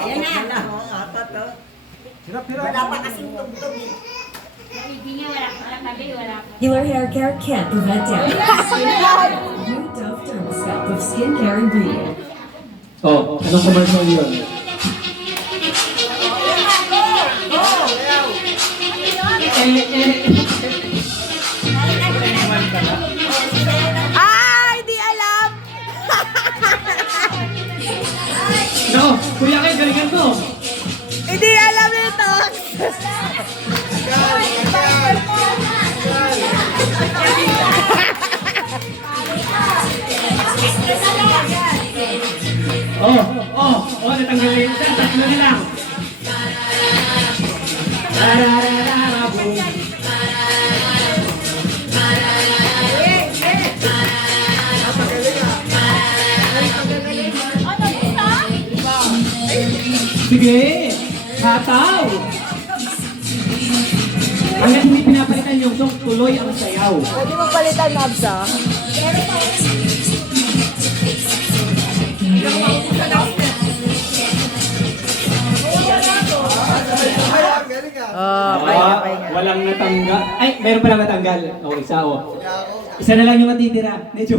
Ayan na. Oo, apat to. Hirap-hirap. Wala pa kasing tugtog eh. Hindi nga, wala kami, wala pa. Your hair care can't prevent damage. New Dove Dermascalp of skincare ingredient. Oh, anong commercial yun? Ay, di alam! No, kuya kayo, galingan mo. Hindi alam ito! Natanggal na yun. Tatlo na lang. Boom. Sige, hataw. Hanggang hindi pinapalitan yung song, tuloy ang sayaw. Pwede mo palitan, Nabs, ah? Oh, pahinga. Walang natanggal. Ay, meron palang natanggal. Okay, isa o. Isa na lang yung matitira. Medyo.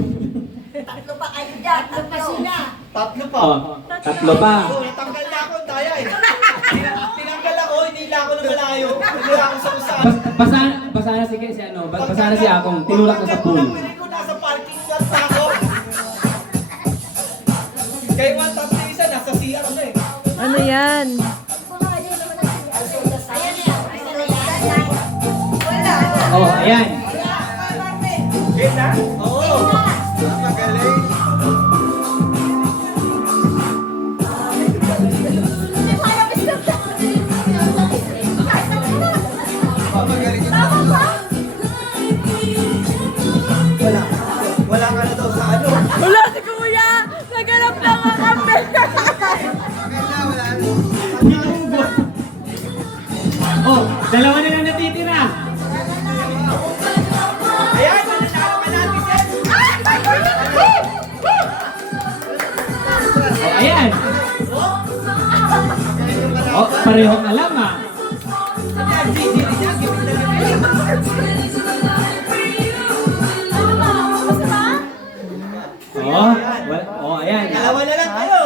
Tatlo pa kayo dyan. Tatlo pa sila. Tatlo pa. Oh, tatlo pa. Oo, natanggal na ako, daya eh. Tinanggal ako, hindi na ako lumalayo. Hindi ako sa usahan. Basa na si ano, basa na si Akong, tinulak na sa pool. Pagkakit ko nasa parking lot na ako. Kaya one top na isa, nasa CR na eh. Ano yan? Oh, ayan. Ganda? Oo. Magaling. Wala. Wala ka na daw sa ano. Wala si Kuya! Naganap lang ang kampe! Hinugot. Oh, dalawa na lang natitira. Ayan, nanalo ka natin yan. Oh, ayan. Oh, parehong alam ah. Oh, ayan. Dalawa na lang kayo.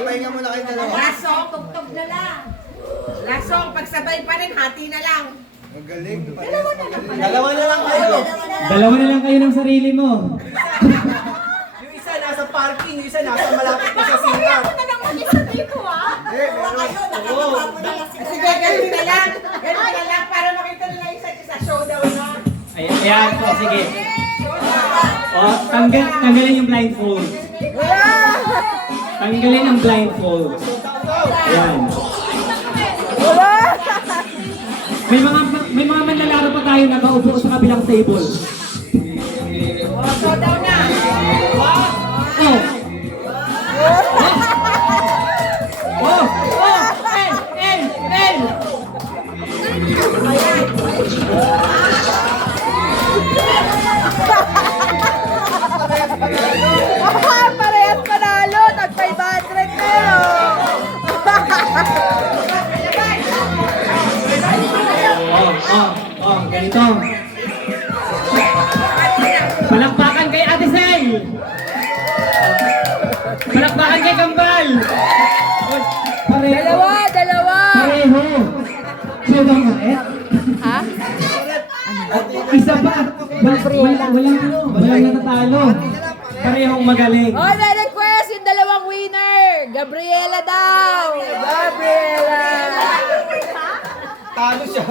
Pahinga muna kayo dalawa. Lasong, tugtog na lang. Lasong, pagsabay pa rin, hati na lang. Magaling. Dalawa na lang kayo. Dalawa na lang kayo ng sarili mo. Yung isa nasa parking, yung isa nasa malapit na sa CR. Dalawa kayo, nakakaba mo na lang sila. Sige, ganun na lang. Ganun na lang, para makita nila yung sa showdown na. Ayan, oh, sige. Oh, tanggalin yung blindfold. Tanggalin ang blindfold. Ayan. Wala! May mga manlalaro pa tayo nakaupo sa kabilang table. Showdown na. Oh! Oh! Oh! El! Parehas panalo! Tag-500 kayo! Ganito. Palakpakan kay Ate Sel! Palakpakan kay Kambal! Pareho. Dalawa! Pareho. Sobrang mait. Ha? Isa pa. Walang natatalo. Parehong magaling. Oh, may request yung dalawang winner! Gabriela daw! Gabriela! Talo siya.